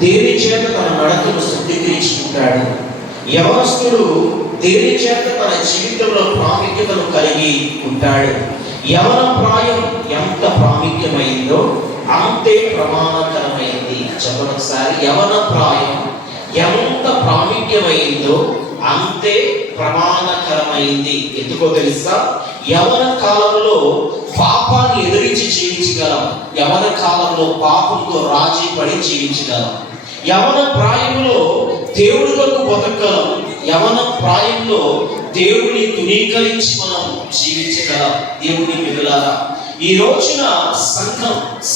దేని చేత తన నడకను శుద్ధీకరించుకుంటాడు? యవనస్తుడు దేని చేత తన జీవితంలో ప్రాముఖ్యతను కలిగి ఉంటాడు? యవన ప్రాయం ఎంత ప్రాముఖ్యమైందో అంతే ప్రమాణకరమైంది. చెప్పనొకసారి, యవన ప్రాయం ఎంత ప్రాముఖ్యమైందో అంతే ప్రమాణకరమైంది. ఎందుకో తెలుసా? యవన కాలంలో పాపాన్ని ఎదిరించి జీవించగలం. యవన కాలంలో పాపంతో రాజీ పడి జీవించగలం. యవన ప్రాయంలో దేవుడి కొరకు బతకగలం. యవన ప్రాయంలో దేవుడిని తునీకరించి మనం జీవించగలం. దేవుని బిడ్డలారా, ఈ రోజున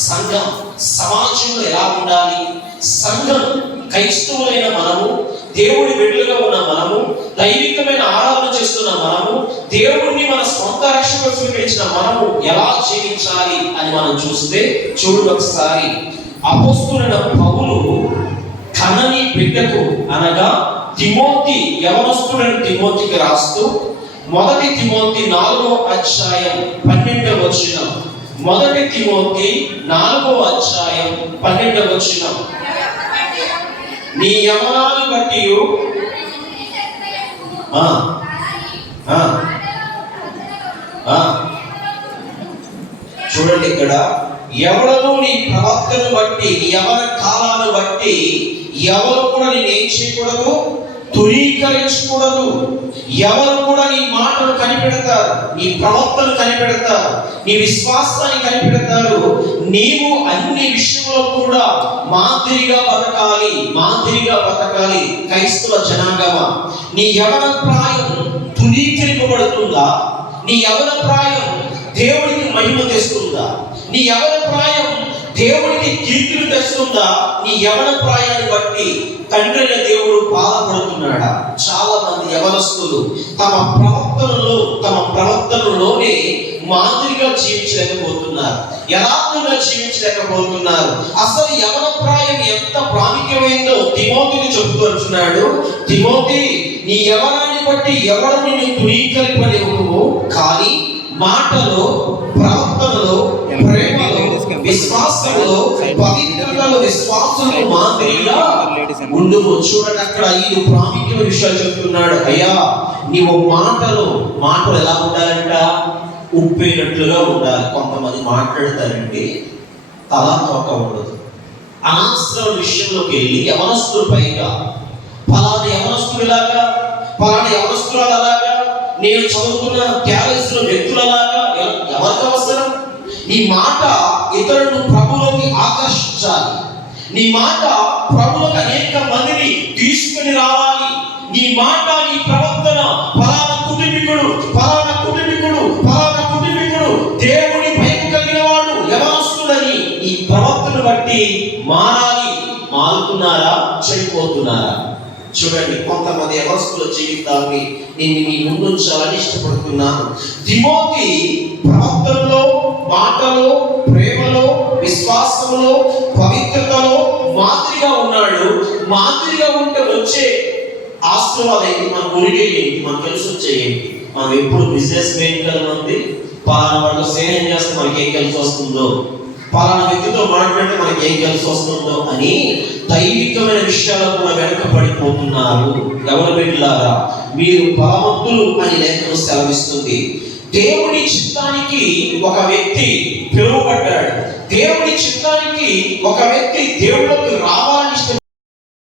సంఘం సమాజంలో ఎలా ఉండాలి? సంఘం క్రైస్తవులైన మనము, దేవుడి బిడ్డలుగా ఉన్న మనము, దైవికమైన ఆరాధన చేస్తున్న మనము, దేవుడిని మన సొంత రక్షణగా స్వీకరించిన మనము ఎలా జీవించాలి అని మనం చూస్తే, చూడండి ఒకసారి. అపోస్తలుడైన పౌలు కనని బిడ్డకు అనగా తిమోతి, యవనస్తుడైన తిమోతికి రాస్తూ, మొదటి తిమోతి 4వ అధ్యాయం 12వ వచనం. మొదటి తిమోతి 4వ అధ్యాయం 12వ వచనం. నీ యవనాన్ని బట్టి చూడండి, ఇక్కడ ఎవరు నీ ప్రవర్తన బట్టి, యవన కాలాన్ని బట్టి ఎవరు కూడా నేను ఏం చేయకూడదు? తునీకరించకూడదు. ఎవరు కూడా నీ మాటను కనిపెడతారు, నీ ప్రవర్తన కనిపెడతారు, నీ విశ్వాసాన్ని కనిపెడతారు. నీవు అన్ని విషయంలో కూడా మాదిరిగా బతకాలి. క్రైస్తవ జనాంగమా, నీ యవన ప్రాయం తునీకరింపబడుతుందా? నీ యవన ప్రాయం దేవుడికి మహిమ తెస్తుందా? నీ యవన ప్రాయం దేవుడికి కీర్తిని తెస్తుందా? నీ యవన ప్రాయాన్ని బట్టి తండ్రి అయిన దేవుడు బాధపడుతున్నాడా? చాలా మంది యవనస్తులు తమ ప్రవర్తనలోనే మాదిరిగా జీవించలేకపోతున్నారు, యథార్థంగా జీవించలేకపోతున్నారు. అసలు యవన ప్రాయం ఎంత ప్రాముఖ్యమైందో తిమోతిని చెబుతూ అంటున్నాడు. తిమోతి, నీ యవనాన్ని బట్టి ఎవరు నిన్ను తునీకరింపలేవు, కానీ మాటలో, ప్రవర్తనలో, ప్రేమలో, విశ్వాసంలో, పవిత్రతలో విశ్వాసులకు మాదిరిగా ఉండుము. చూడండి, అక్కడ 5 ప్రాముఖ్యమైన విషయాలు చెప్తున్నాడు. అయ్యా, నీవు మాటలు ఎలా ఉండాలంట? ఉప్పేనట్లుగా ఉండాలి. కొంతమంది మాట్లాడతారంటే తలా తోక ఉండదు. అనవసర విషయంలోకి వెళ్ళి యవనస్తులు పైగా పలానా యవనస్తులు ఇలాగా, పలానా యవనస్తులు అలాగా, నేను చదువుతున్న క్యాలెస్లో వ్యక్తులలాగా ఎవరికి అవసరం? నీ మాట ఇతరులను ప్రభువులోకి ఆకర్షించాలి. నీ మాట ప్రభువులకు అనేక మందిని తీసుకుని రావాలి. నీ మాట, నీ ప్రవర్తన ఫలానా కుటుంబీకుడు దేవుని భయం కలిగిన వాడు యవనస్తుడని నీ ప్రవర్తన బట్టి మారుతున్నారా, చెడిపోతున్నారా? చూడండి, కొంతమంది యవనస్తుల జీవితాన్ని నేను మీ ముందుంచాలని ఇష్టపడుతున్నాను. తిమోతి ప్రవర్తనలో, మాటలో, ప్రేమలో, విశ్వాసంలో, పవిత్రతలో మాదిరిగా ఉన్నాడు. మాదిరిగా ఉంటే వచ్చే ఆశీర్వాదం ఏంటి? మన గురిగే ఏంటి? మనకు కలిసి వచ్చే ఏంటి? మనం ఎప్పుడు బిజినెస్ మెయిన్ కదా మంది, పలానా వాళ్ళు స్నేహం చేస్తే మనకి ఏం కలిసి వస్తుందో, పలానా వ్యక్తితో మాట్లాడితే మనకి ఏం కలిసి వస్తుందో అని దైవికమైన విషయాలు కూడా వెనకబడిపోతున్నారు. ఎవరు బిడ్డలారా, మీరు బలవంతులు అని లేఖనం సెలవిస్తుంది. దేవుని చిత్తానికి ఒక వ్యక్తి పిలువబడ్డాడు. దేవుని చిత్తానికి ఒక వ్యక్తి దేవుడి